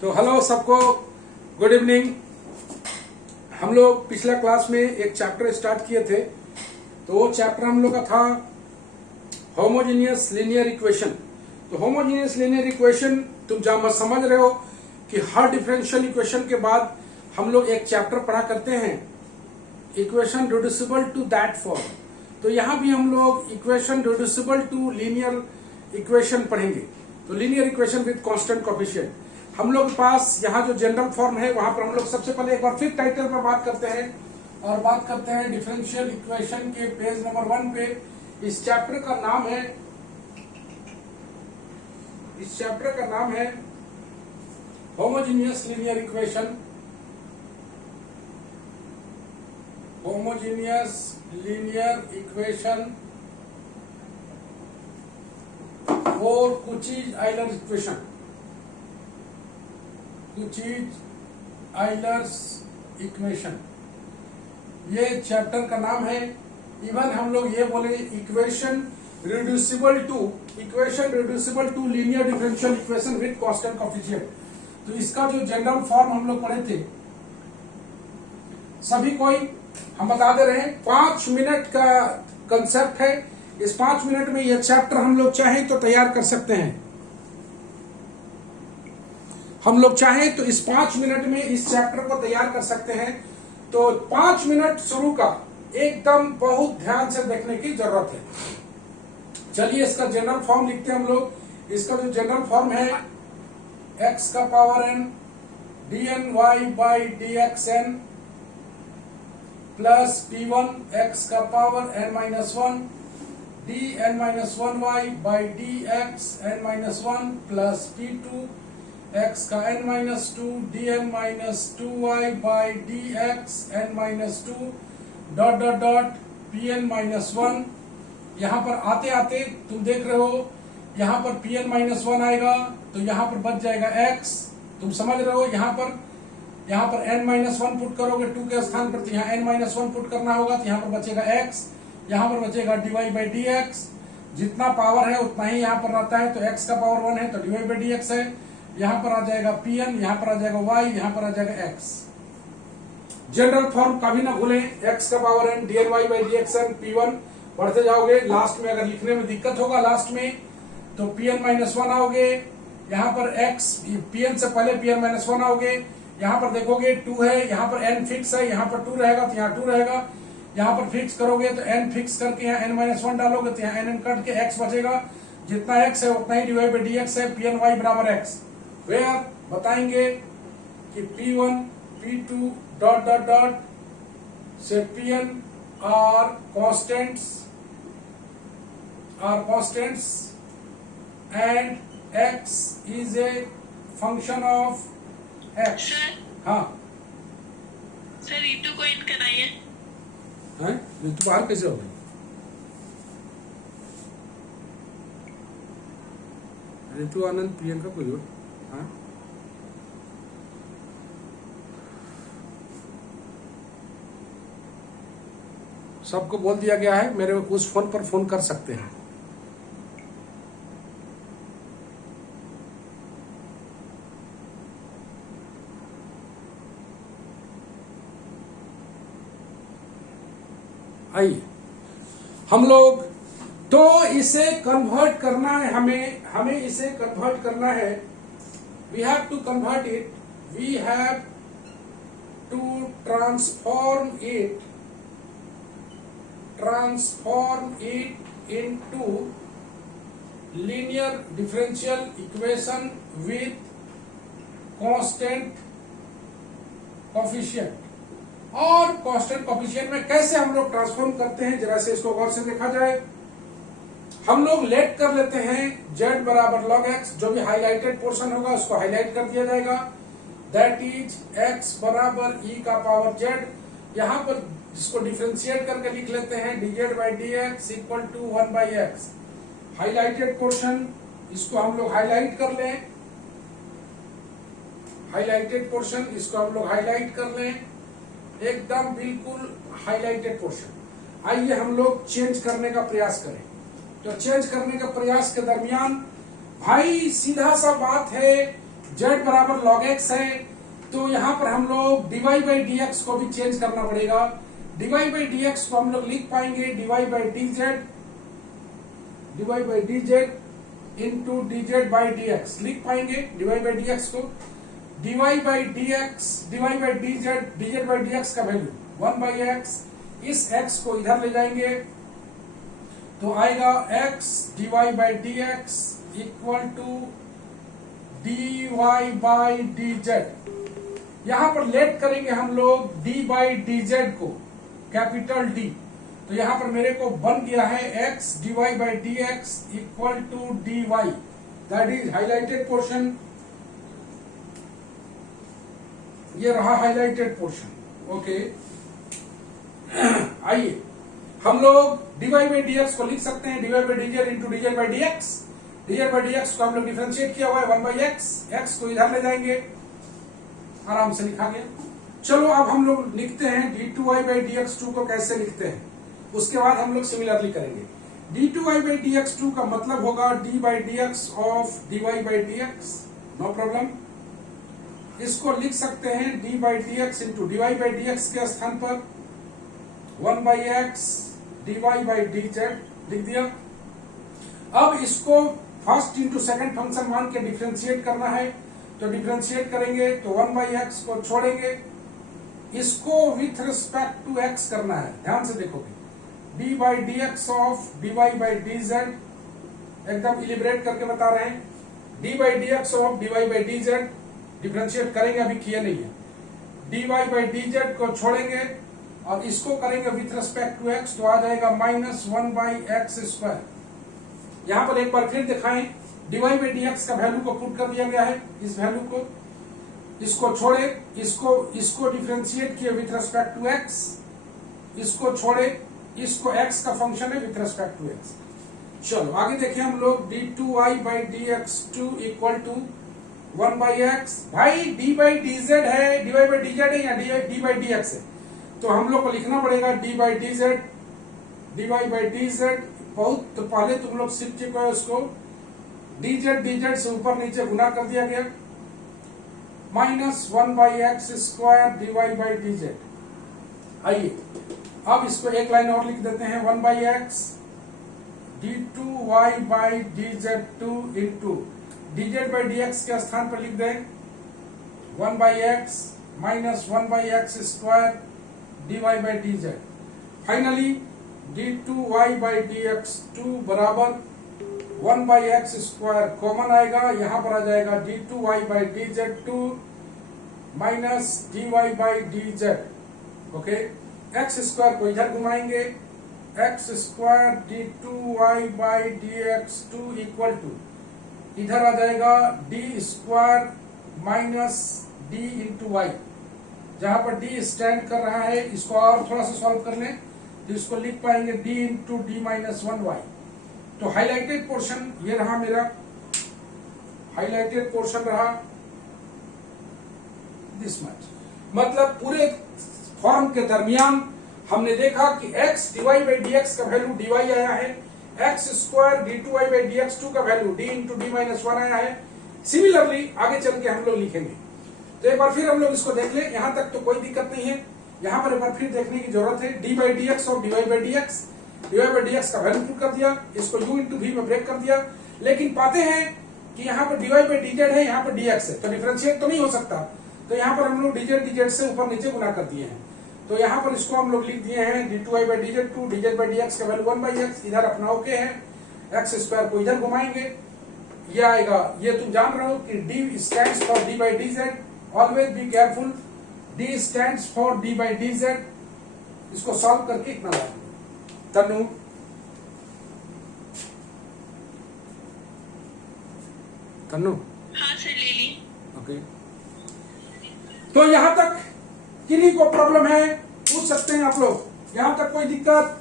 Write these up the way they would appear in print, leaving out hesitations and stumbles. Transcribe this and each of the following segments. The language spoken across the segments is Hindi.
तो हेलो सबको, गुड इवनिंग। हम लोग पिछला क्लास में एक चैप्टर स्टार्ट किए थे। तो वो चैप्टर हम लोग का था होमोजेनियस लीनियर इक्वेशन। तो होमोजेनियस लीनियर इक्वेशन तुम जहां समझ रहे हो कि हर डिफरेंशियल इक्वेशन के बाद हम लोग एक चैप्टर पढ़ा करते हैं, equation reducible to that form. तो यहां भी हम लोग equation reducible to linear equation पढ़ेंगे। तो linear equation with constant coefficient हम लोग के पास यहाँ जो जनरल फॉर्म है वहां पर हम लोग सबसे पहले एक बार फिर टाइटल पर बात करते हैं और बात करते हैं डिफरेंशियल इक्वेशन के पेज नंबर 1 पे। इस चैप्टर का नाम है homogeneous linear equation. Homogeneous linear equation और कुचीज-आइलर इक्वेशन। कुचीज-आइलर्स इक्वेशन ये चैप्टर का नाम है। इवन हम लोग ये बोले equation reducible to linear differential equation with constant coefficient. तो इसका जो जनरल फॉर्म हम लोग पढ़े थे, सभी कोई हम बता दे रहे हैं। 5 मिनट का कंसेप्ट है। इस 5 मिनट में यह चैप्टर हम लोग चाहें तो तैयार कर सकते हैं। हम लोग चाहें तो इस 5 मिनट में इस चैप्टर को तैयार कर सकते हैं। तो 5 मिनट शुरू का एकदम बहुत ध्यान से देखने की जरूरत है। चलिए इसका जनरल फॉर्म लिखते हैं हम लोग। इसका जो जनरल फॉर्म है x का power n dny by dxn plus p1 x का power n minus 1 dn minus 1y by dx n minus 1 plus p2 x का n minus 2 dn minus 2y by dx n minus 2 dot dot dot pn minus 1। यहाँ पर आते आते तुम देख रहे हो यहाँ पर pn माइनस 1 आएगा तो यहाँ पर बच जाएगा x। तुम समझ रहे हो यहाँ पर n माइनस 1 पुट करोगे 2 के स्थान पर, तो यहाँ n माइनस 1 पुट करना होगा, तो यहाँ पर बचेगा x। यहाँ पर बचेगा dy बाई dx। जितना पावर है उतना ही यहाँ पर रहता है, तो x का पावर 1 है तो dy बाई dx है। यहाँ पर आ जाएगा pn, यहाँ पर आ जाएगा y, यहाँ पर आ जाएगा x। जनरल फॉर्म कभी ना भूलें, x का power n dny by dxn p1 बढ़ते जाओगे। लास्ट में अगर लिखने में दिक्कत होगा लास्ट में तो pn माइनस 1 आओगे। यहाँ पर x pn से पहले pn माइनस 1 आओगे। यहाँ पर देखोगे 2 है, यहाँ पर n फिक्स है, यहाँ पर 2 रहेगा तो यहाँ 2 रहेगा। यहाँ पर फिक्स करोगे तो n फिक्स करके यहाँ n माइनस 1 डालोगे तो यहाँ n कट के x बचेगा। जितना x है उतना ही dy बाई dx है। pn y बराबर x वेयर बताएंगे कि p1 p2 dot dot dot से pn are constants and x is a function of x। हाँ सर ऋतु को इन कराइए। हैं ऋतु बाहर कैसे हो गई? ऋतु आनंद प्रियंका कोई हो? हाँ सबको बोल दिया गया है, मेरे उस फोन पर फोन कर सकते हैं। आइए हम लोग तो इसे कन्वर्ट करना है, हमें इसे कन्वर्ट करना है। We have to convert it, we have to transform it into linear differential equation with constant coefficient। और कांस्टेंट कोएफिशिएंट में कैसे हम लोग ट्रांसफॉर्म करते हैं, जरा से इसको गौर से देखा जाए। हम लोग लेट कर लेते हैं z बराबर log x। जो भी हाईलाइटेड पोर्शन होगा उसको हाईलाइट कर दिया जाएगा। दैट इज x बराबर e का पावर z। यहाँ पर इसको डिफरेंशिएट करके लिख लेते हैं dz by dx equal to 1 by x। Highlighted portion इसको हम लोग हाईलाइट कर लें, हाईलाइटेड पोर्शन इसको हम लोग हाईलाइट कर लें, एकदम बिल्कुल हाईलाइटेड पोर्शन। आइए हम लोग चेंज करने का प्रयास करें। तो चेंज करने के प्रयास के दरमियान भाई सीधा सा बात है z बराबर log x है, तो यहाँ पर हम लोग dy बाई डी एक्स को भी चेंज करना पड़ेगा। dy बाई डी एक्स को हम लोग लिख पाएंगे dy by D Z into D Z by D x, लिख पाएंगे dy बाई डी एक्स को। dy by D x, dy by D Z by D x का वैल्यू 1 बाई एक्स, इस x को इधर ले जाएंगे तो आएगा x dy by D X equal to dy by D Z. यहां पर लेट करेंगे हम लोग d बाई डी जेड को, कैपिटल D, तो यहां पर मेरे को बन गया है x dy by D X equal to dy, that is highlighted portion. ये रहा हाईलाइटेड पोर्शन। ओके, आइए हम लोग dy बाई डी एक्स को लिख सकते हैं dy by D Z into D Z by D x. D Z by D x को हम लोग डिफरेंशिएट किया हुआ है 1 बाई एक्स, एक्स को इधर ले जाएंगे, आराम से लिखा गया। चलो अब हम लोग लिखते हैं d2y by D x to को कैसे लिखते हैं, उसके बाद हम लोग सिमिलरली करेंगे। d2y by D x two का मतलब होगा d by D X of dy by D X, no problem. इसको लिख सकते हैं d by D X into dy by D X के स्थान पर 1 by X dy by D Z लिख दिया। अब इसको फर्स्ट इंटू सेकंड फंक्शन मान के डिफरेंशिएट करना है, तो डिफरेंशिएट करेंगे तो 1 बाई एक्स को छोड़ेंगे, इसको विथ रिस्पेक्ट टू एक्स करना है। ध्यान से देखोगे d by D X of dy by D Z, एकदम इलिब्रेट करके बता रहे हैं। d by D X of dy by D Z differentiate करेंगे, अभी किए नहीं है। dy बाई डी जेड को छोड़ेंगे और इसको करेंगे विथ रिस्पेक्ट टू एक्स, तो आ जाएगा -1 बाई एक्स स्क्वायर। यहां पर एक बार फिर दिखाएं, dy बाई डी एक्स का वैल्यू को पुट कर दिया गया है, इस वैल्यू को, इसको छोड़े, इसको डिफरेंशिएट किए विथ रिस्पेक्ट टू एक्स, इसको छोड़े, इसको x का फंक्शन है विथ रिस्पेक्ट टू एक्स। चलो आगे देखें हम लोग d2y by D x two equal to 1 by X. भाई d बाई डी जेड है, dy बाई डी जेड है या d बाई डी एक्स है, तो हम लोग को लिखना पड़ेगा d by D Z, dy by D Z. बहुत तो पहले तुम लोग सीख चुके हो उसको, डी जेड से ऊपर नीचे गुना कर दिया गया, -1 by X square dy by D Z. आइए अब इसको एक लाइन और लिख देते हैं, 1 by X d2y by D Z two into D Z by D X के स्थान पर लिख दें 1 by X -1 by X square dy by D Z. Finally d2y by D x two बराबर 1 बाई एक्स स्क्वायर कॉमन आएगा, यहां पर आ जाएगा d2y by D Z two minus dy by D Z. Okay, X square को इधर घुमाएंगे, X square d2y by D x two equal to इधर आ जाएगा d square minus d into Y. जहां पर d स्टैंड कर रहा है, इसको और थोड़ा सा सॉल्व कर लें तो इसको लिख पाएंगे d into D minus 1y। तो हाईलाइटेड पोर्शन ये रहा, मेरा हाईलाइटेड पोर्शन रहा दिस मच। मतलब पूरे फॉर्म के दरमियान हमने देखा कि x dy by D x का वैल्यू dy आया है, x square d2y by D x two का value d into D minus 1 आया है। सिमिलरली आगे चल के हम लोग लिखेंगे, तो एक बार फिर हम लोग इसको देख लें। यहां तक तो कोई दिक्कत नहीं है, यहां पर एक बार फिर देखने की जरूरत है। d बाई डी एक्स और dy by D x, dy by D x का वैल्यू पुट कर दिया, इसको u इंटू v में ब्रेक कर दिया, लेकिन पाते हैं कि यहाँ पर dy बाई डी जेड है, यहाँ पर dx है, तो डिफरेंशिएट तो नहीं हो सकता, तो यहाँ पर हम लोग डी जेड से ऊपर नीचे गुना कर दिए हैं। तो यहाँ पर इसको हम लोग लिख दिए हैं d2y by D Z two D Z by D x का वैल्यू 1 बाई एक्स, इधर अपना ओके है, एक्स स्क्वायर को इधर घुमाएंगे, ये आएगा। ये तुम जान रहे हो कि d stands for d by D Z, always be careful, d stands for d by D Z. इसको सॉल्व करके इतना ला तनु तनु हाँ सर ले ली। ओके, तो यहां तक किन्हीं को प्रॉब्लम है पूछ सकते हैं आप लोग, यहां तक कोई दिक्कत,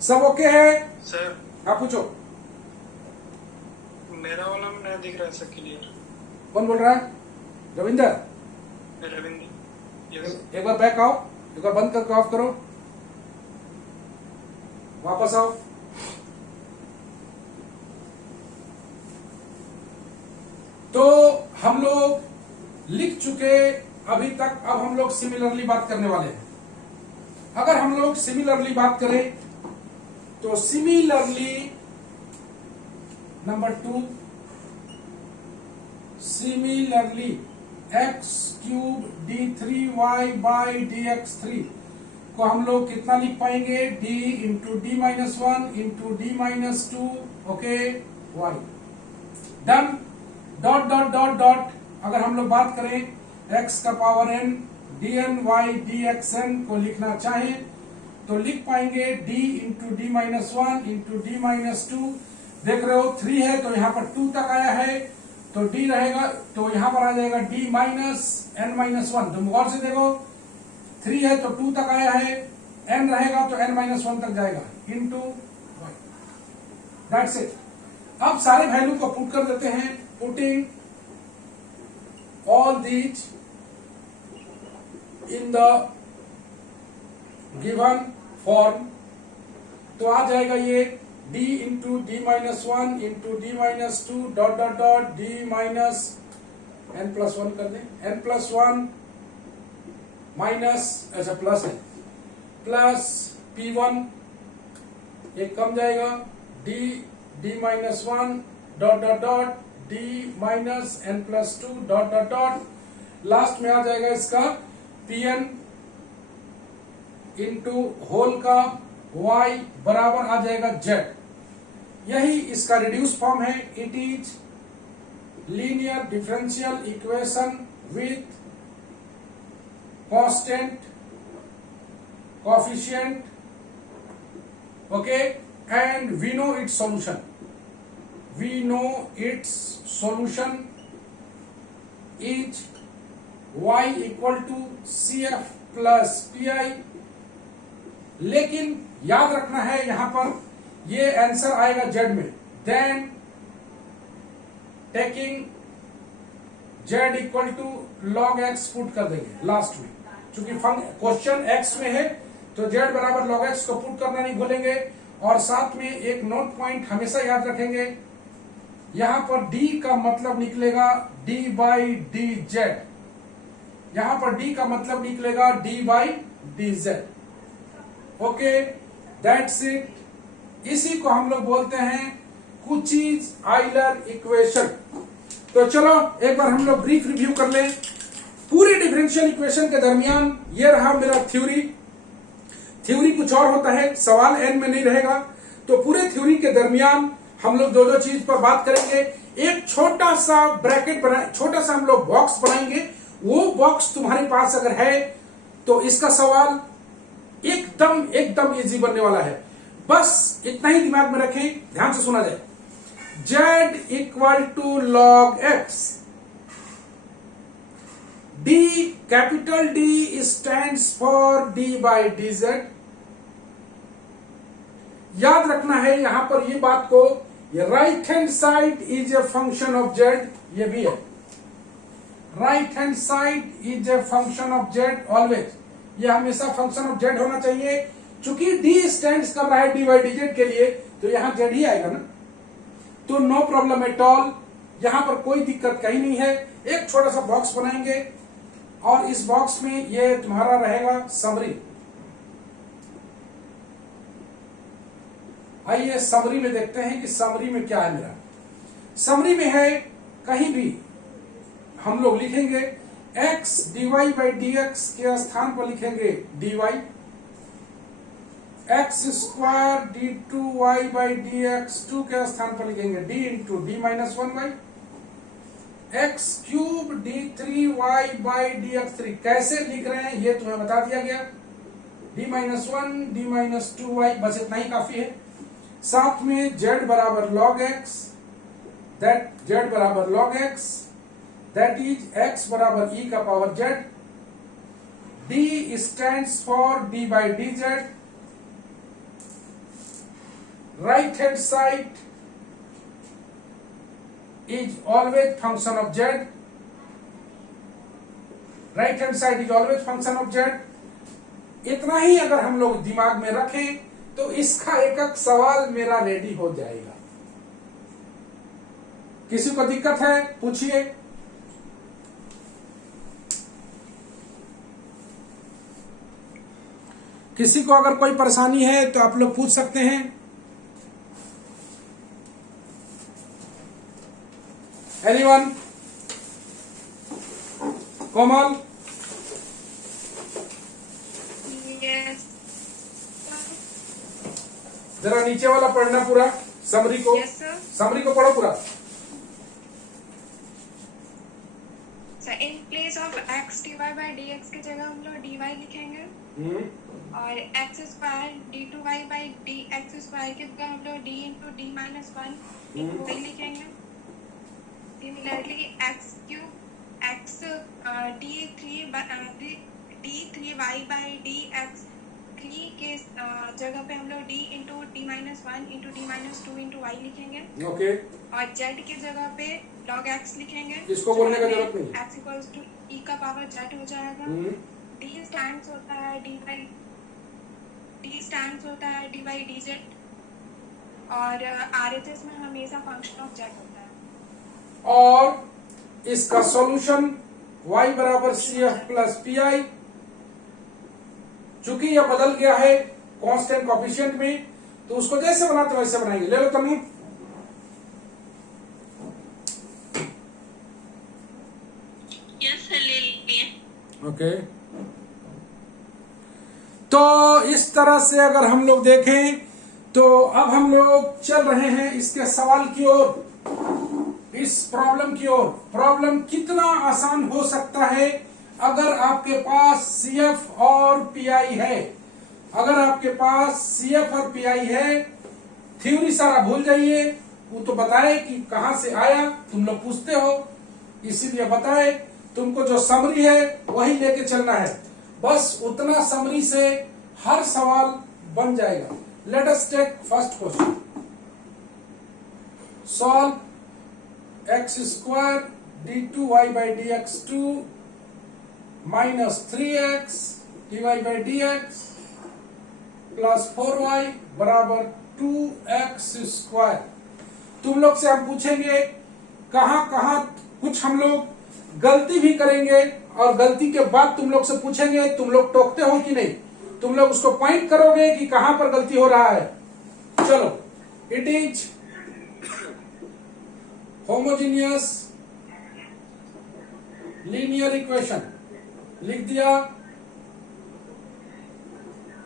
सब ओके है? सर आप पूछो। मेरा वाला में नहीं दिख रहा है सर क्लियर। कौन बोल रहा है? रविंदर? रविंदर, यस। एक बार बैक आओ, एक बार बंद करके ऑफ करो, वापस आओ। हम लोग लिख चुके अभी तक, अब हम लोग सिमिलरली बात करने वाले हैं। अगर हम लोग सिमिलरली बात करें तो similarly number 2, similarly x cube d3y by dx3 को हम लोग कितना लिख पाएंगे, d into D minus 1 into D minus 2, okay, y done. Dot dot dot dot, अगर हम लोग बात करें x का power n dn y dxn को लिखना चाहें तो लिख पाएंगे d into D minus 1 into D minus 2। देख रहे हो 3 है तो यहाँ पर 2 तक आया है तो d रहेगा, तो यहाँ पर आ जाएगा d माइनस n माइनस 1। तुम गौर से देखो 3 है तो 2 तक आया है, n रहेगा तो n माइनस 1 तक जाएगा इंटू y, दैट्स इट। अब सारे वैल्यू को पुट कर देते हैं, putting all these in the given form, तो आ जाएगा ये d into D minus 1 into D minus 2 dot dot dot D minus n plus 1 कर दें, n प्लस 1 माइनस, अच्छा प्लस है, प्लस p1 एक कम जाएगा, D minus 1 dot dot dot D minus n plus 2 dot dot dot, last में आ जाएगा इसका pn इंटू होल का y बराबर आ जाएगा z। यही इसका रिड्यूस फॉर्म है। It is linear differential equation with constant coefficient, okay, and we know its solution, we know its solution is y equal to CF plus PI। लेकिन याद रखना है यहां पर ये आंसर आएगा z में, then taking z equal to log x put कर देंगे लास्ट में, चूंकि क्वेश्चन x में है तो z बराबर log x को पुट करना नहीं भूलेंगे। और साथ में एक नोट पॉइंट हमेशा याद रखेंगे, यहां पर d का मतलब निकलेगा d बाई डी जेड, यहां पर d का मतलब निकलेगा d by D Z, okay, that's it. इसी को हम लोग बोलते हैं कुचिज-आइलर इक्वेशन। तो चलो एक बार हम लोग ब्रीफ रिव्यू कर लें। पूरे डिफरेंशियल इक्वेशन के दरमियान ये रहा मेरा थ्योरी कुछ और होता है, सवाल एंड में नहीं रहेगा। तो पूरे थ्योरी के दरमियान हम लोग दो चीज पर बात करेंगे। एक छोटा सा ब्रैकेट बना, छोटा सा हम लोग बॉक्स बनाएंगे, वो बॉक्स तुम्हारे पास अगर है तो इसका सवाल एकदम इजी बनने वाला है। बस इतना ही दिमाग में रखें, ध्यान से सुना जाए। z equal to log x, d capital D stands for d by D Z. याद रखना है यहां पर ये बात को, ये right hand side is a function of z, ये भी है right hand side is a function of z always, ये हमेशा फंक्शन ऑफ z होना चाहिए। चूंकि d स्टैंड्स कर रहा है डी बाई डी जेड के लिए तो यहां z ही आएगा ना, तो नो प्रॉब्लम एट ऑल, यहां पर कोई दिक्कत कहीं नहीं है। एक छोटा सा बॉक्स बनाएंगे और इस बॉक्स में ये तुम्हारा रहेगा समरी। आइए समरी में देखते हैं कि समरी में क्या है मेरा। समरी में है, कहीं भी हम लोग लिखेंगे x dy by D X के स्थान पर लिखेंगे dy, x square D two Y by D X 2 के स्थान पर लिखेंगे d into D minus 1 Y, X cube D three Y by D X 3। कैसे लिख रहे हैं ये तुम्हें बता दिया गया, d minus 1 D minus 2 Y, बस इतना ही काफी है। साथ में z बराबर log x, दैट z बराबर log x, that is x बराबर e का power z, d stands for d by D Z, right hand side is always function of z, right hand side is always function of z। इतना ही अगर हम लोग दिमाग में रखें तो इसका एक सवाल मेरा रेडी हो जाएगा। किसी को दिक्कत है पूछिए। किसी को अगर कोई परेशानी है तो आप लोग पूछ सकते हैं। एनीवन? कोमल? Yes. जरा नीचे वाला पढ़ना पूरा, समरी को। Yes, sir. समरी को पढ़ो पूरा। So in place of x dy by dx की जगह हम लोग dy लिखेंगे और x square d2y by dx square की जगह हम लोग d into d minus one y लिखेंगे। Similarly x cube x d3y by dx 3 के जगह पे हम लोग d into d minus one into d minus two into y लिखेंगे। ओके। और z की जगह पे log x लिखेंगे। इसको बोलने का जरूरत नहीं। x इक्वल्स टू e का पावर z हो जाएगा। d स्टैंड्स होता है dy dz और RHS में हमेशा फंक्शन ऑफ z होता है। और इसका सॉल्यूशन y बराबर CF प्लस PI, चूंकि यह बदल गया है कांस्टेंट कोएफिशिएंट में, तो उसको जैसे बनाते वैसे बनाएंगे। ले लो तनु। Yes, sir, ले लिए। ओके। तो इस तरह से अगर हम लोग देखें तो अब हम लोग चल रहे हैं इसके सवाल की ओर, इस प्रॉब्लम की ओर। प्रॉब्लम कितना आसान हो सकता है अगर आपके पास CF और PI है। अगर आपके पास CF और PI है, थ्योरी सारा भूल जाइए, वो तो बताए कि कहां से आया, तुम लोग पूछते हो इसीलिए बताए। तुमको जो समरी है वही लेके चलना है, बस उतना समरी से हर सवाल बन जाएगा। Let us take first question. Solve x square d2y by dx2 minus 3x dy by dx plus 4y बराबर 2x स्क्वायर। तुम लोग से हम पूछेंगे कहां कहां कुछ हम लोग गलती भी करेंगे और गलती के बाद तुम लोग से पूछेंगे तुम लोग टोकते हो कि नहीं, तुम लोग उसको पॉइंट करोगे कि कहां पर गलती हो रहा है। चलो, it is homogeneous linear equation लिख दिया।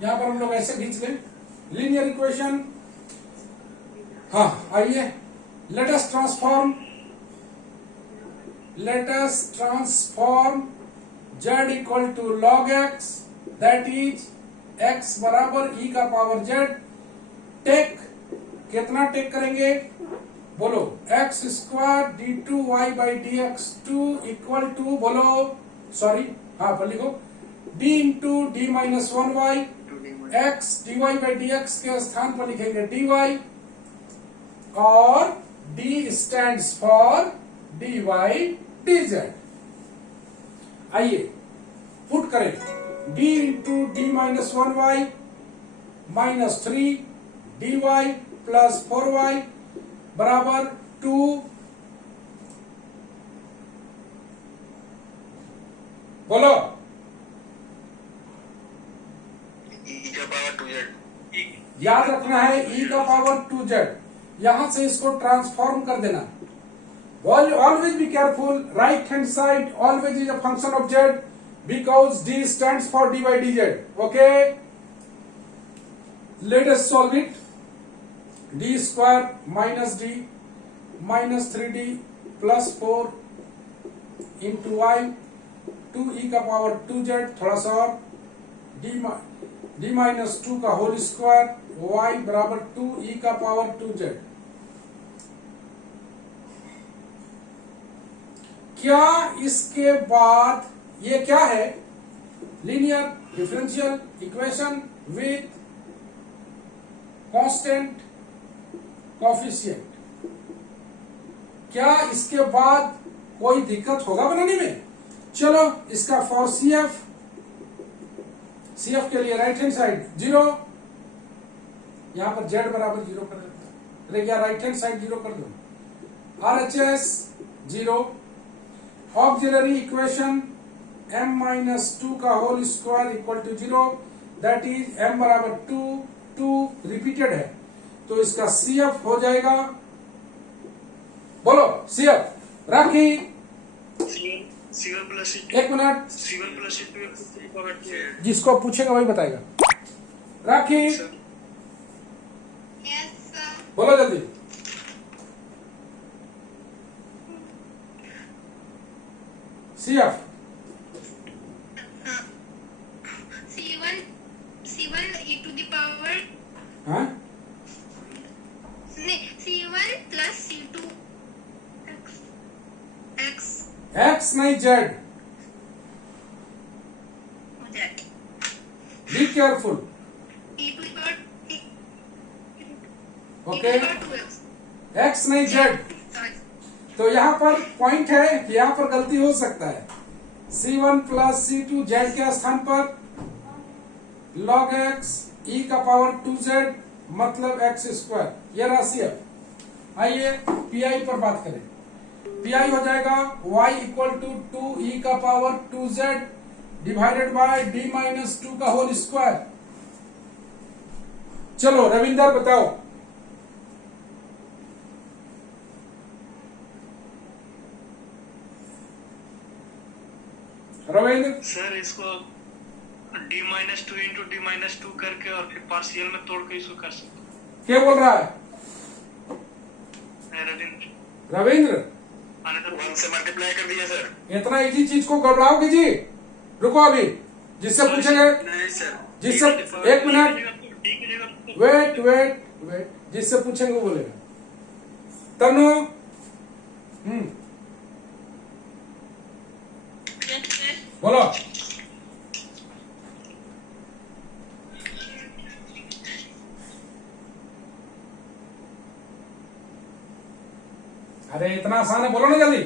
यहां पर हम लोग ऐसे खींच लें लीनियर इक्वेशन। हाँ, आइए let us transform z equal to log x, that is x बराबर e का पावर z। टेक कितना टेक करेंगे बोलो, x square d2y by dx2 equal to बोलो, सॉरी हाँ पर लिखो d into d minus 1y, x dy by dx के स्थान पर लिखेंगे dy और d stands for dy dz। आइए पुट करें d into d minus 1y minus 3 dy plus 4y बराबर 2 बोलो e का पावर 2z। याद रखना है e का पावर 2z। यहां से इसको ट्रांसफॉर्म कर देना। Always be careful, right hand side always is a function of z because d stands for dy by dz. Okay, let us solve it। d square minus d minus 3d plus 4 into y 2e का पावर 2z, थोड़ा सा और d माइनस 2 का होल स्क्वायर y बराबर 2e का पावर 2z। क्या इसके बाद ये क्या है? Linear differential equation with constant coefficient. क्या इसके बाद कोई दिक्कत होगा बनाने में? चलो इसका फॉर CF के लिए राइट हैंड साइड 0, यहां पर z बराबर 0 कर देते हैं, राइट हैंड साइड 0 कर दो। RHS 0, auxiliary equation m minus 2 का whole square equal to 0, that is m बराबर 2 रिपीटेड है, तो इसका CF हो जाएगा, बोलो CF राखी। C1 plus C2 एक मिनट, C1 plus C2 की पावर 2 है जिसको पूछेगा वही बताएगा। राखी सर। Yes, sir. बोलो जल्दी। CF C1 e to the power हाँ नहीं C1 plus C2 x X नहीं Z, that be careful, e to the power okay, 2x. X नहीं Z। Sorry. तो यहाँ पर पॉइंट है कि यहाँ पर गलती हो सकता है। C1 प्लस C2 Z के स्थान पर log x e का पावर 2z मतलब x स्क्वायर, ये राशि है। आइए PI पर बात करें। PI हो जाएगा y इक्वल टू 2e का power 2z divided by d minus 2 का होल स्क्वायर। चलो रविंदर बताओ। रविंद्र सर इसको d-2 इंटू d-2 करके और फिर पार्शियल में तोड़ के इसको कर सकते क्या बोल रहा है हैं रविंद्र। रविंद्र? मैंने तो 1 से मल्टीप्लाई कर दिया सर। इतना इजी चीज को गड़बड़ाओगे जी? रुको अभी, जिससे पूछेंगे, नहीं सर, जिससे एक मिनट, वेट, जिससे पूछेंगे वो बोलेगा। तनु Yes, sir. बोलो। अरे इतना आसान है, बोलो ना जल्दी।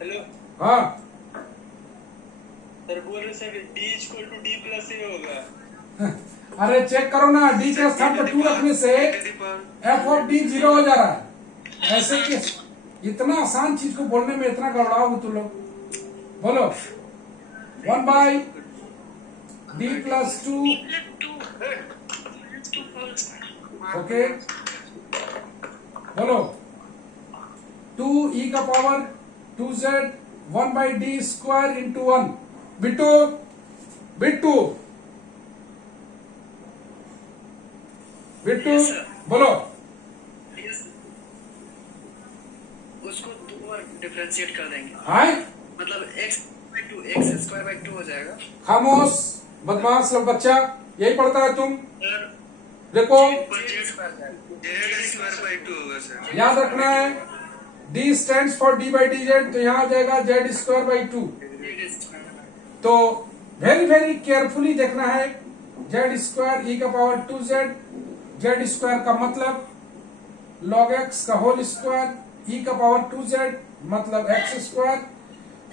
हेलो हाँ सर, बोल रहे sir d equal to d plus a होगा। अरे चेक करो ना, डी के स्थान पर 2 रखने से f ऑफ d 0 हो जा रहा है। ऐसे कि इतना आसान चीज को बोलने में इतना गड़बड़ाओगे तुम लोग। बोलो 1 बाई d प्लस 2, ओके, बोलो 2e का power 2z 1 by d square into 1। Bittu Yes, sir. बोलो। उसको 2 बार डिफरेंशिएट कर देंगे, हाय मतलब x स्क्वायर बाई 2 हो जाएगा। खामोश बदमाश लोग बच्चा, यही पढ़ता है तुम। देखो z स्क्वायर बाई 2 होगा सर। याद रखना है, d stands for d by D Z, तो यहाँ आ जाएगा z स्क्वायर बाई 2। तो वेरी केयरफुली देखना है, z स्क्वायर e का पावर 2z, z स्क्वायर का मतलब log x का होल स्क्वायर, e का पावर 2z मतलब x square.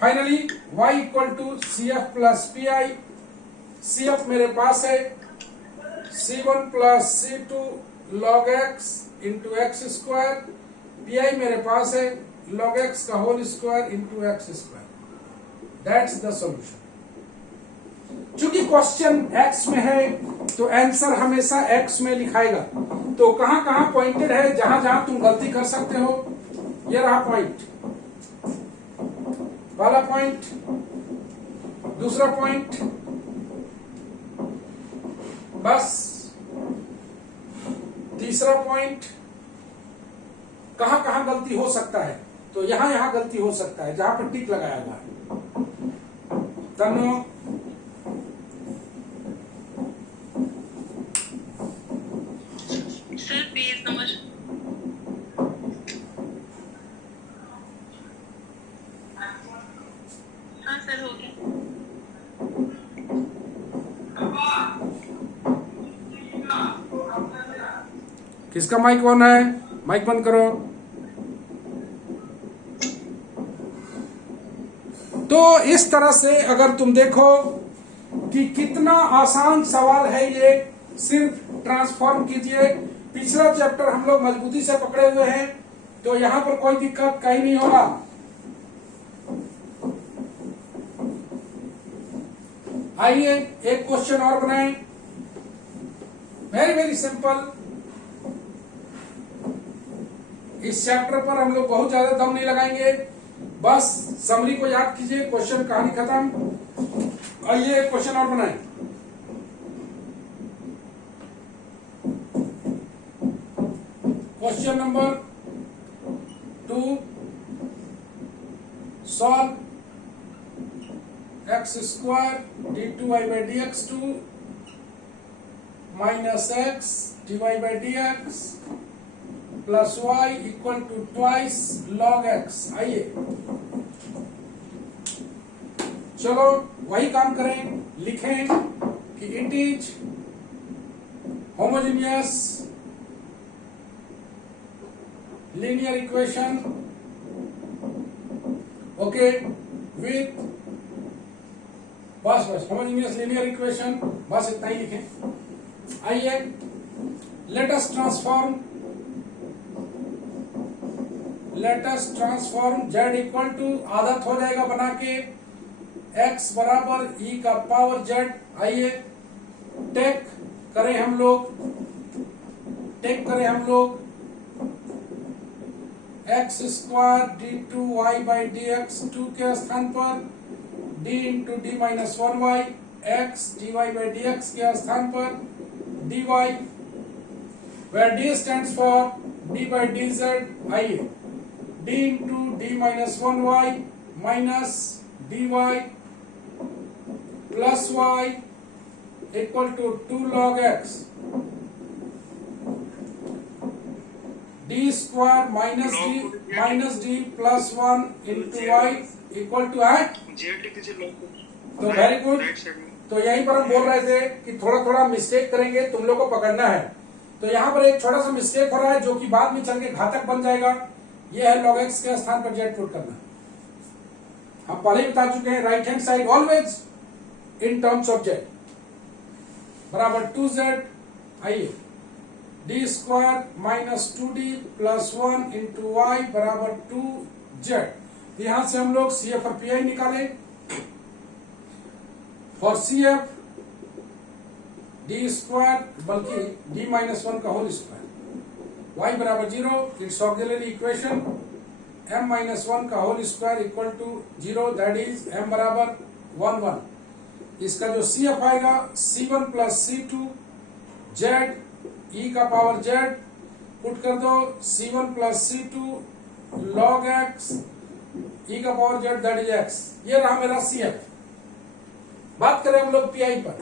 Finally y equal to CF plus PI। CF मेरे पास है C1 plus C2 log x into X square, PI मेरे पास है log x का whole square into X square. That's the solution. चूंकि क्वेश्चन x में है तो आंसर हमेशा x में लिखाएगा। तो कहां कहां पॉइंटेड है, जहां जहां तुम गलती कर सकते हो, ये रहा पॉइंट, पहला पॉइंट, दूसरा पॉइंट, बस, तीसरा पॉइंट। कहां कहां गलती हो सकता है, तो यहां गलती हो सकता है जहां पर टिक लगाया हुआ है। तनु Sir, page number. हाँ सर, हो गया। किसका माइक ऑन है? माइक बंद करो। तो इस तरह से अगर तुम देखो कि कितना आसान सवाल है ये, सिर्फ ट्रांसफॉर्म कीजिए। पिछला चैप्टर हम लोग मजबूती से पकड़े हुए हैं, तो यहाँ पर कोई दिक्कत कहीं नहीं होगा। आइए एक क्वेश्चन और बनाएं, वेरी वेरी सिंपल। इस चैप्टर पर हम लोग बहुत ज्यादा दम नहीं लगाएंगे, बस समरी को याद कीजिए, क्वेश्चन कहानी खत्म। आइए एक क्वेश्चन और बनाएं। Question number 2, solve x square d2y by dx2 minus x dy by dx plus y equal to twice log x। आइए चलो वही काम करें, लिखें कि it is homogeneous linear equation okay with बस होमोजेनियस लीनियर इक्वेशन, बस इतना ही लिखें। आइए let us transform z equal to, आदत हो जाएगा बना के, x बराबर e का पावर z। आइए टेक करें हम लोग x square d2y by dx2 के स्थान पर d into D minus 1y, x dy by dx के स्थान पर dy, where d stands for d by dz। आइए d into D minus 1y minus dy plus y equal to 2 log x, d square minus d plus 1 into y equal to Z लिख दीजिए। तो वेरी गुड। तो यहीं पर हम बोल रहे थे कि थोड़ा थोड़ा मिस्टेक करेंगे, तुम लोग को पकड़ना है। तो यहाँ पर एक छोटा सा मिस्टेक हो रहा है जो कि बाद में चल के घातक बन जाएगा। ये है log x के स्थान पर z पुट करना। हम पहले ही बता चुके हैं, right hand side always in terms of z बराबर 2z। आइए d square minus 2d plus 1 into Y बराबर 2z। यहां से हम लोग CF और PI निकाले। फॉर CF d स्क्वायर बल्कि d माइनस 1 का होल स्क्वायर, y बराबर 0, it's auxiliary equation, m minus 1 का whole square equal to 0, that is m बराबर 1 1। इसका जो CF आएगा C1 plus C2 z e का पावर z, पुट कर दो C1 plus C2 log x e का power z that is x। ये रहा मेरा CF। बात करें हम लोग PI पर,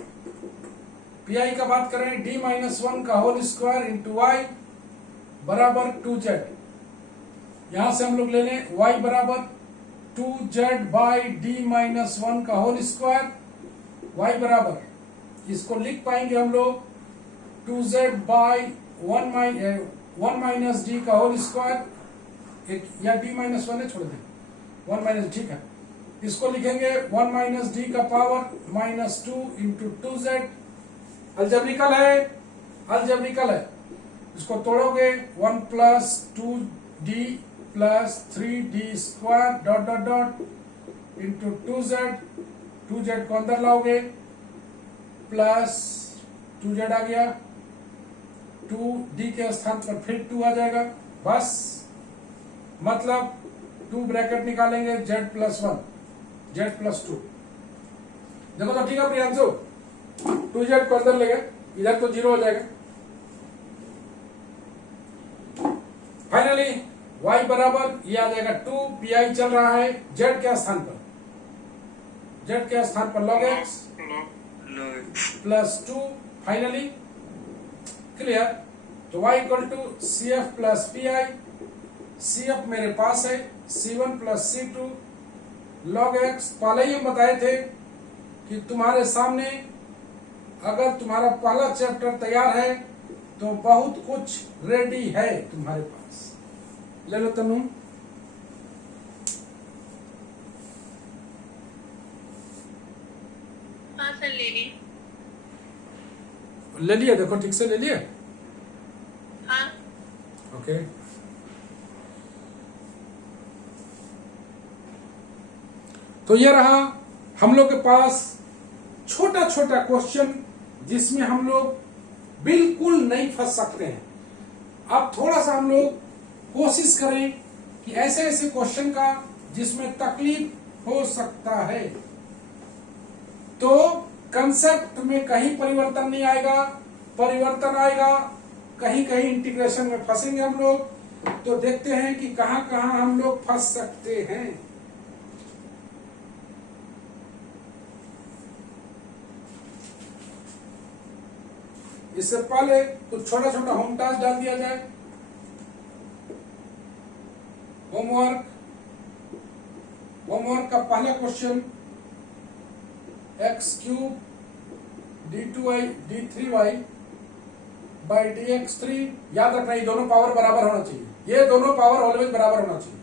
PI का बात करें d माइनस 1 का होल स्क्वायर इंटू y बराबर 2z। यहां से हम लोग ले लें y बराबर 2z बाई d माइनस 1 का होल स्क्वायर, y बराबर, इसको लिख पाएंगे हम लोग 2z बाई 1 माइनस d का होल स्क्वायर, या d माइनस 1 है, छोड़ दें 1 माइनस, ठीक है। इसको लिखेंगे 1 माइनस डी का power minus 2 into 2z। Algebraical है, इसको तोड़ोगे 1 plus 2d plus 3d square dot dot dot into 2z को अंदर लाओगे प्लस 2z आ गया, 2d के स्थान पर फिर 2 आ जाएगा, बस मतलब 2 ब्रैकेट निकालेंगे z प्लस 1, z प्लस 2। देखो तो ठीक है प्रियांशु, 2z को अंदर लेंगे, इधर तो 0 हो जाएगा। फाइनली y बराबर ये आ जाएगा 2, PI चल रहा है z के स्थान पर, z के स्थान पर log x plus 2। Finally clear. तो y equal to CF plus PI, CF मेरे पास है C1 plus C2 log x। पहले ही हम बताए थे कि तुम्हारे सामने अगर तुम्हारा पहला चैप्टर तैयार है तो बहुत कुछ रेडी है तुम्हारे पास। ले लो तनु, हाँ सर ले ली। ले लिए, देखो ठीक से ले लिए। हाँ ओके तो ये रहा हम लोग के पास छोटा छोटा क्वेश्चन जिसमें हम लोग बिल्कुल नहीं फंस सकते हैं। अब थोड़ा सा हम लोग कोशिश करें कि ऐसे ऐसे क्वेश्चन का जिसमें तकलीफ हो सकता है, तो कंसेप्ट में कहीं परिवर्तन नहीं आएगा, परिवर्तन आएगा कहीं कहीं इंटीग्रेशन में फंसेंगे हम लोग। तो देखते हैं कि कहां कहां हम लोग फंस सकते हैं। इससे पहले कुछ छोटा छोटा होम टास्क डाल दिया जाए। होमवर्क का पहला question x cube d2y d3y by dx3, याद रखना ये दोनों पावर बराबर होना चाहिए, ये दोनों पावर ऑलवेज बराबर होना चाहिए,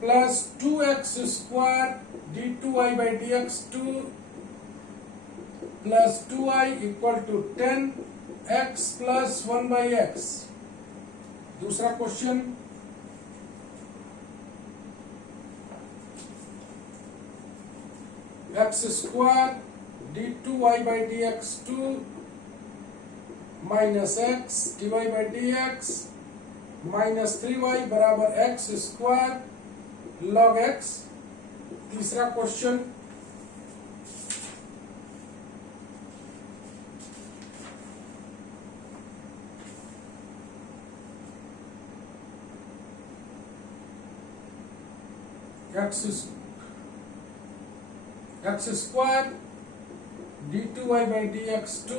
plus 2x square d2y by dx2 plus 2y equal to 10x प्लस 1 बाई एक्स। दूसरा question x square d2y by dx2 minus x dy by dx minus 3y बराबर x स्क्वायर log x। तीसरा question x square d2y by dx2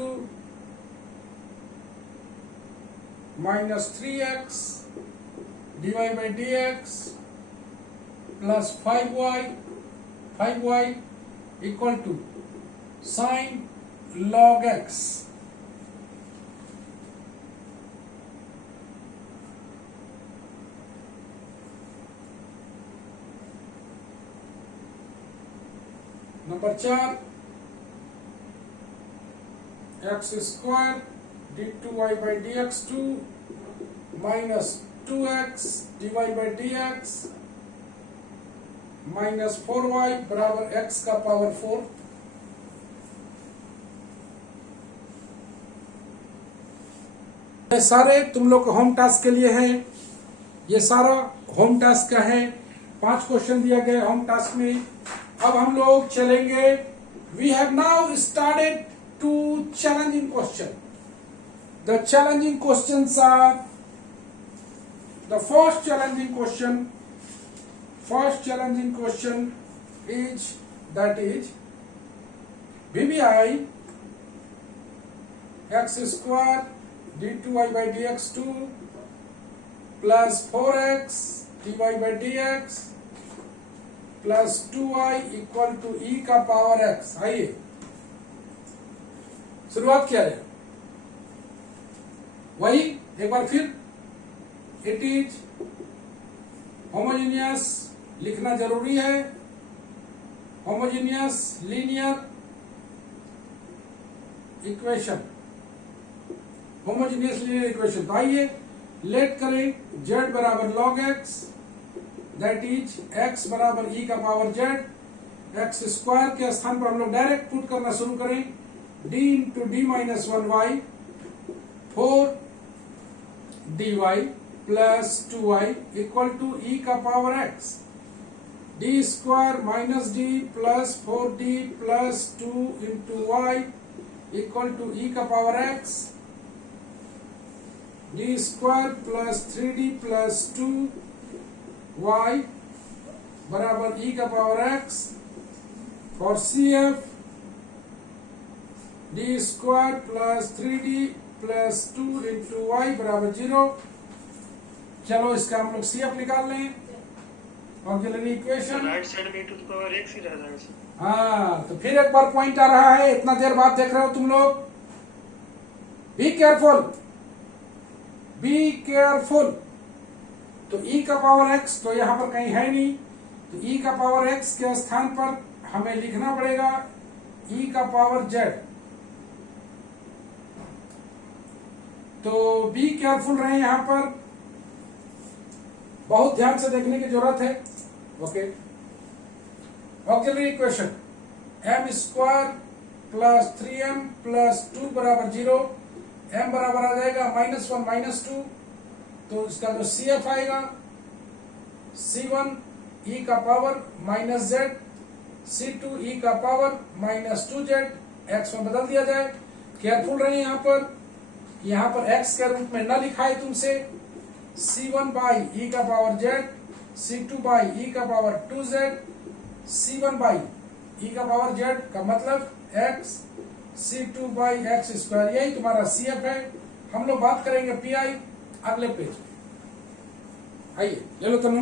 minus 3x dy by dx plus 5y equal to sine log x। Number 4 x square d2y by dx2 minus 2x dy by dx minus 4y बराबर x का पावर 4। ये सारे तुम लोग होम टास्क के लिए हैं, ये सारा होम टास्क का है। 5 क्वेश्चन दिया गया होम टास्क में। अब हम लोग चलेंगे, we have now started to challenging question. The challenging questions are the first challenging question is that is VBI x square d2y by dx2 plus 4x dy by dx plus 2y equal to e का पावर x। आइए शुरुआत किया जाए। वही एक बार फिर, इट इज होमोजेनियस लिखना जरूरी है, homogeneous linear equation, homogeneous linear equation. तो आइए लेट करें z बराबर log x, that is x बराबर e का पावर z। x स्क्वायर के स्थान पर हम लोग डायरेक्ट पुट करना शुरू करें, d into D minus 1y 4 dy plus 2y equal to e का power x, d square minus d plus 4d plus 2 into y equal to e का power x, d square plus 3d plus 2y बराबर e का power x। For CF d square plus 3d plus 2 into y बराबर 0। चलो इसका हम लोग CF निकाल लें, ऑक्सिलरी इक्वेशन। राइट साइड में टू द पावर x ही रह जाएगा सर। हाँ, तो फिर एक बार पॉइंट आ रहा है, इतना देर बाद देख रहे हो तुम लोग। Be careful, be careful. तो e का पावर x तो यहां पर कहीं है नहीं, तो e का पावर x के स्थान पर हमें लिखना पड़ेगा e का पावर z। तो बी केयरफुल रहे, यहां पर बहुत ध्यान से देखने की जरूरत है। Okay, auxiliary equation m square plus 3m plus 2 बराबर 0, m बराबर आ जाएगा -1 -2, तो इसका जो CF आएगा C1 e का पावर -z, C2 e का पावर -2z, x में बदल दिया जाए। केयरफुल रहे यहाँ पर x के रूप में न लिखाए तुमसे, C1 बाई e का power z, C2 by e का power 2z, C1 by e का पावर z का मतलब x, C2 by X square, यही तुम्हारा CF है। हम लोग बात करेंगे PI अगले पेज। आइए ले लो तनु।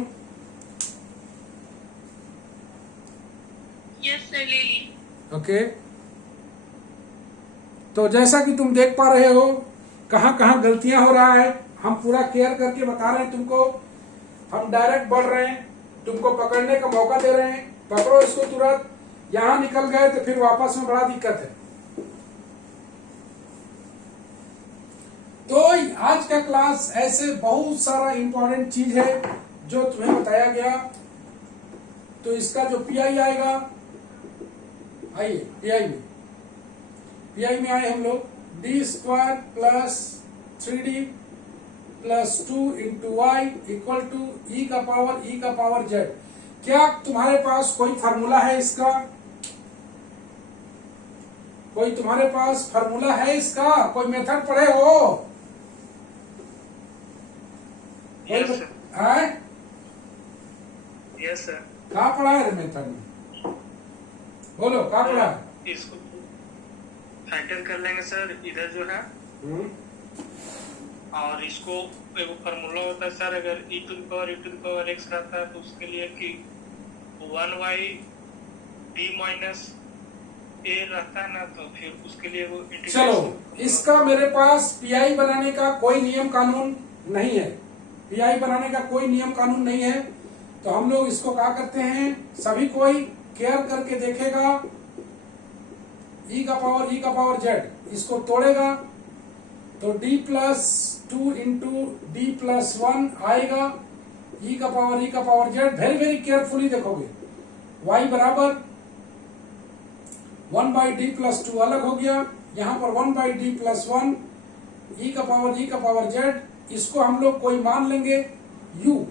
यस सर, ले ली। ओके, तो जैसा कि तुम देख पा रहे हो कहाँ कहाँ गलतियां हो रहा है, हम पूरा केयर करके बता रहे हैं तुमको। हम डायरेक्ट बढ़ रहे हैं, तुमको पकड़ने का मौका दे रहे हैं, पकड़ो इसको तुरंत। यहां निकल गए तो फिर वापस में बड़ा दिक्कत है। तो आज का क्लास ऐसे बहुत सारा इंपॉर्टेंट चीज है जो तुम्हें बताया गया। तो इसका जो PI आएगा, आइए PI में आए हम लोग d² plus 3d plus 2 into Y equal to e का पावर z। क्या तुम्हारे पास कोई फार्मूला है इसका? कोई तुम्हारे पास फार्मूला है इसका? कोई मेथड पढ़े हो? Yes sir. Yes sir. कहाँ पढ़ा है मेथड में? बोलो कहाँ पढ़ा है? इसको फैक्टर कर लेंगे सर, इधर जो है और इसको एक फॉर्मूला होता है सर, अगर e to the power x रहता है तो उसके लिए कि 1y d माइनस a रहता है ना, तो फिर उसके लिए वो चलो, इसका मेरे पास PI बनाने का कोई नियम कानून नहीं है। PI बनाने का कोई नियम कानून नहीं है, तो हम लोग इसको क्या करते हैं, सभी कोई केयर करके देखेगा। e का पावर z, इसको तोड़ेगा तो d plus 2 into d plus 1 आएगा। e का power z, very very carefully देखोगे। y बराबर 1 बाई डी प्लस 2 अलग हो गया, यहाँ पर 1 बाई डी प्लस 1, e का पावर z, इसको हम लोग कोई मान लेंगे u,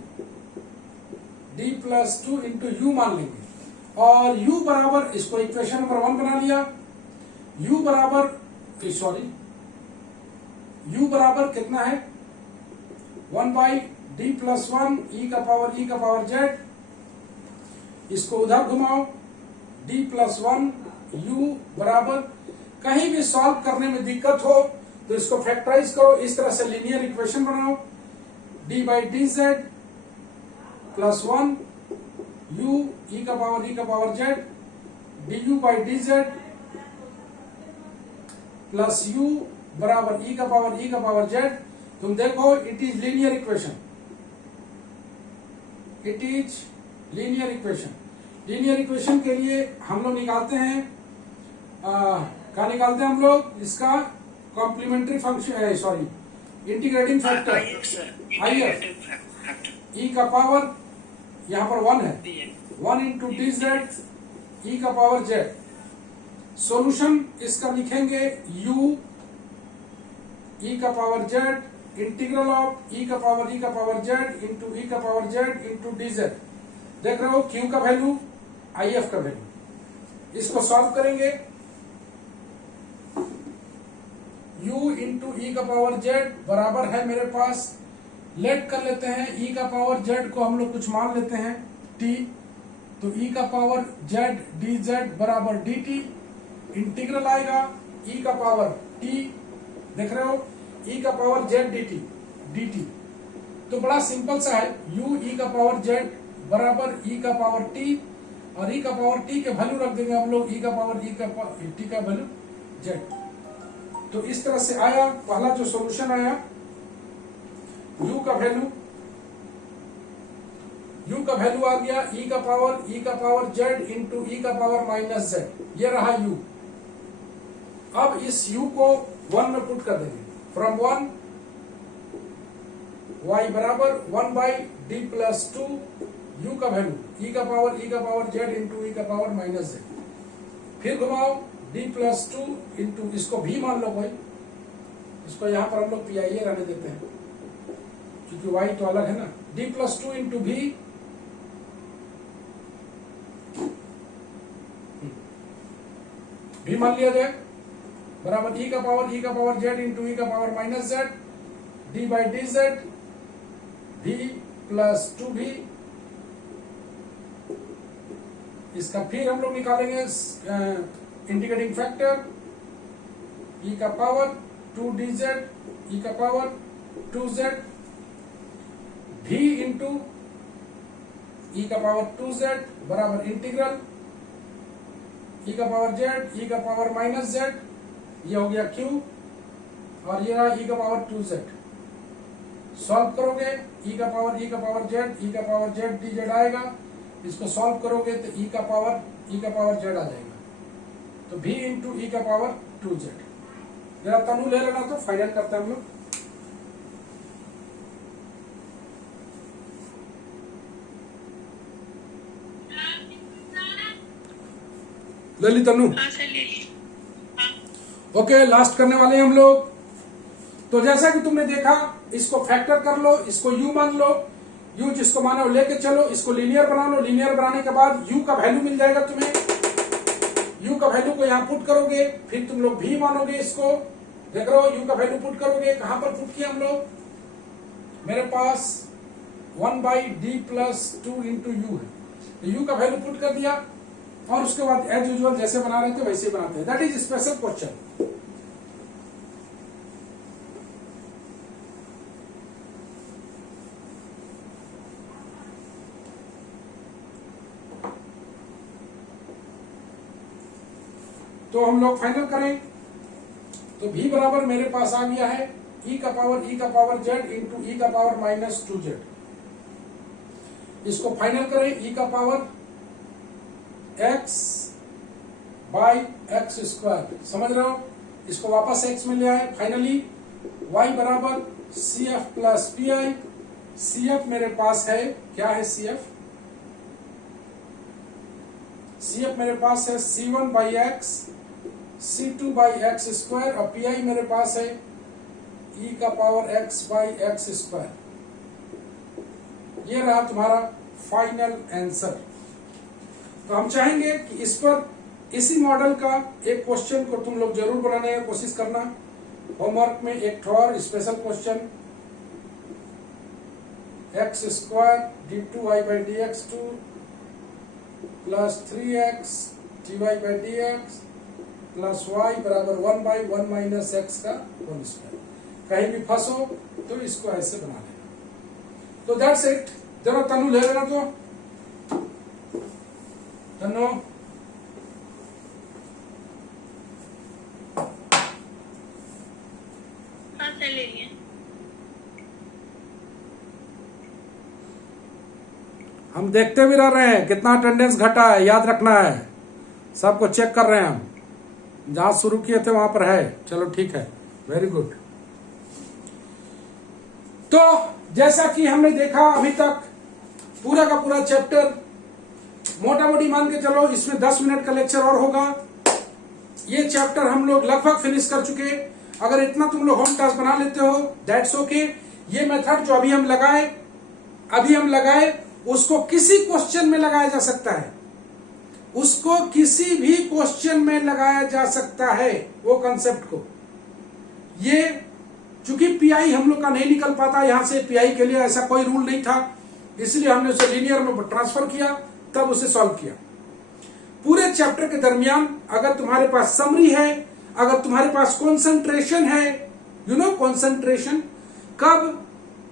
d plus 2 into you मान लेंगे। और u बराबर, इसको इक्वेशन नंबर 1 बना लिया। u बराबर कितना है? 1 बाई डी प्लस 1 e का पावर z, इसको उधर घुमाओ, d प्लस 1 u बराबर, कहीं भी सॉल्व करने में दिक्कत हो तो इसको फैक्टराइज करो, इस तरह से लीनियर इक्वेशन बनाओ। d by D Z plus 1 u e का power z, du by D Z plus u बराबर e का पावर z। तुम देखो, it is linear equation, linear equation के लिए हम लोग निकालते हैं, क्या निकालते हैं हम लोग? इसका complementary function, sorry integrating factor IF, e का पावर यहाँ पर 1 है, 1 इंटू डी जेड e का पावर z। सॉल्यूशन इसका लिखेंगे u e का power z integral of e का पावर z इंटू e का power z into D Z. देख रहे हो q का वैल्यू, IF का वैल्यू। इसको सॉल्व करेंगे, u इंटू e का पावर z बराबर है मेरे पास, लेट कर लेते हैं e का पावर z को हम लोग कुछ मान लेते हैं t, तो e का पावर z dz बराबर dt, इंटीग्रल आएगा e का पावर t, देख रहे हो e का पावर z dt। तो बड़ा सिंपल सा है, u e का पावर z बराबर e का पावर t, और e का पावर t के वैल्यू रख देंगे हम लोग e का पावर t का वैल्यू z। तो इस तरह से आया पहला जो सॉल्यूशन आया, u का वैल्यू आ गया e का पावर z इंटू e का पावर माइनस z, ये रहा u। अब इस u को 1 में पुट कर देंगे, फ्रॉम 1 y बराबर 1 बाई डी प्लस 2 u का वैल्यू e का पावर z इंटू e का पावर माइनस z। फिर घुमाओ, d प्लस 2 इंटू, इसको भी मान लो कोई, इसको यहाँ पर हम लोग पी आई ए रहने देते हैं क्योंकि y तो अलग है ना, d प्लस 2 इंटू भी मान लिया जाए बराबर e का पावर z इंटू e का power minus z d by D Z भी प्लस 2 भी, इसका फिर हम लोग निकालेंगे इंटीग्रेटिंग फैक्टर e का पावर 2dz e का पावर 2z भी इंटू e का पावर 2z बराबर इंटीग्रल e का पावर z e का पावर माइनस z, ये हो गया q और ये रहा e का पावर 2z। सॉल्व करोगे e का पावर z e का पावर z dz आएगा, इसको सॉल्व करोगे तो e का पावर z आ जाएगा, तो v इंटू e का पावर 2z। जरा तनु ले लेना तो फाइनल करते हैं हम लोग। ले ली तनु? हाँ सर ले ली। हाँ ओके, लास्ट करने वाले हैं हम लोग। तो जैसा कि तुमने देखा, इसको फैक्टर कर लो, इसको u मान लो, u जिसको माने वो लेके चलो, इसको लीनियर बना लो, लीनियर बनाने के बाद u का वैल्यू मिल जाएगा तुम्हें, u का वैल्यू को यहाँ पुट करोगे, फिर तुम लोग v मानोगे, इसको देख रहे हो u का वैल्यू पुट करोगे, कहां पर पुट किया हम लोग, मेरे पास 1 by D plus 2 into you है, तो u का वैल्यू पुट कर दिया और उसके बाद एज यूजुअल जैसे बना रहे थे वैसे ही बनाते हैं। That is special question. तो हम लोग फाइनल करें तो v बराबर मेरे पास आ गया है e का पावर z इंटू e का पावर माइनस 2z। इसको फाइनल करें e का power x by X square, समझ रहे हो, इसको वापस x में ले आए। फाइनली y बराबर C F plus P I, C F मेरे पास है, क्या है सी एफ, सी एफ मेरे पास है c1 by x, c2 by X square और पी आई मेरे पास है e का power x by X square. ये रहा तुम्हारा फाइनल आंसर। तो हम चाहेंगे कि इस पर, इसी मॉडल का एक क्वेश्चन को तुम लोग जरूर बनाने की कोशिश करना। होमवर्क में एक और special question, X square D two Y by D X 2 plus 3x D Y by D X plus Y बराबर 1 बाई 1 माइनस एक्स का होल स्क्वायर। कहीं भी फंसो तो इसको ऐसे बना लेना। तो दैट्स इट। जरा तनु ले लेना, तो तनु हाँ सर ले लिए। हम देखते भी रह रहे हैं कितना अटेंडेंस घटा है, याद रखना है, सबको चेक कर रहे हैं हम, जहां शुरू किए थे वहां पर है। चलो ठीक है, वेरी गुड। तो जैसा कि हमने देखा अभी तक पूरा का पूरा चैप्टर, मोटा मोटी मान के चलो इसमें 10 मिनट का लेक्चर और होगा। ये चैप्टर हम लोग लगभग फिनिश कर चुके। अगर इतना तुम लोग होम टास्क बना लेते हो दैट्स ओके। ये मेथड जो अभी हम लगाए उसको किसी क्वेश्चन में लगाया जा सकता है, उसको किसी भी क्वेश्चन में लगाया जा सकता है वो कंसेप्ट को। ये चूंकि पीआई हम लोग का नहीं निकल पाता यहां से, पीआई के लिए ऐसा कोई रूल नहीं था, इसलिए हमने उसे लीनियर में ट्रांसफर किया, तब उसे सॉल्व किया। पूरे चैप्टर के दरमियान अगर तुम्हारे पास समरी है, अगर तुम्हारे पास कॉन्सेंट्रेशन है, यू नो कॉन्सेंट्रेशन, कब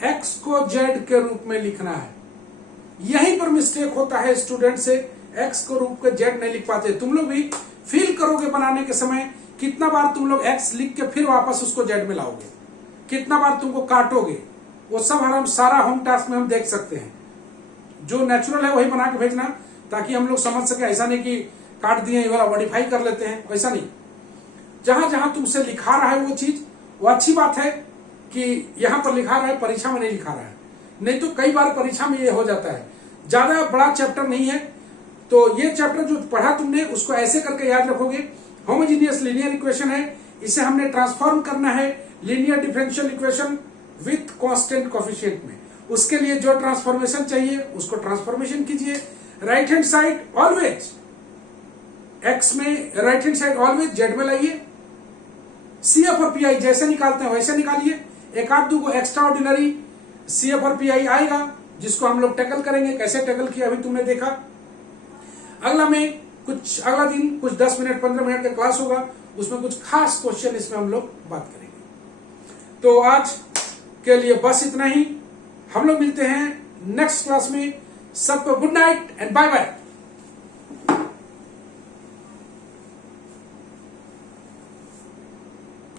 x को z के रूप में लिखना है, यहीं पर मिस्टेक होता है स्टूडेंट से, x को रूप के z नहीं लिख पाते। तुम लोग भी फील करोगे बनाने के समय, कितना बार तुम लोग x लिख के फिर वापस उसको z में लाओगे, कितना बार तुमको काटोगे, वो सब हम सारा होम टास्क में हम देख सकते हैं। जो नेचुरल है वही बना के भेजना, ताकि हम लोग समझ सके। ऐसा नहीं कि काट दिए ये वाला मॉडिफाई कर लेते हैं, वैसा नहीं। जहां जहां तुमसे लिखा रहा है वो चीज, वो अच्छी बात है कि यहां पर लिखा रहा है, परीक्षा में नहीं लिखा रहा है। नहीं तो कई बार परीक्षा में ये हो जाता है, ज्यादा बड़ा चैप्टर नहीं है, तो ये चैप्टर जो पढ़ा तुमने उसको ऐसे करके याद रखोगे होमोजीनियस लीनियर इक्वेशन है, इसे हमने ट्रांसफॉर्म करना है linear differential equation with constant coefficient में। उसके लिए जो ट्रांसफॉर्मेशन चाहिए उसको ट्रांसफॉर्मेशन कीजिए। Right hand side always x में, right hand side always z में लाइए। सीएफ और पीआई जैसे निकालते हैं वैसे निकालिए। एक आध दो को एक्स्ट्रा ऑर्डिनरी सीएफ और पीआई आएगा जिसको हम लोग टैकल करेंगे। कैसे टैकल किया अभी तुमने देखा। अगला दिन कुछ 10 मिनट 15 मिनट का क्लास होगा, उसमें कुछ खास क्वेश्चन इसमें हम लोग बात करेंगे। तो आज के लिए बस इतना ही। हम लोग मिलते हैं नेक्स्ट क्लास में। सबको good night and bye bye.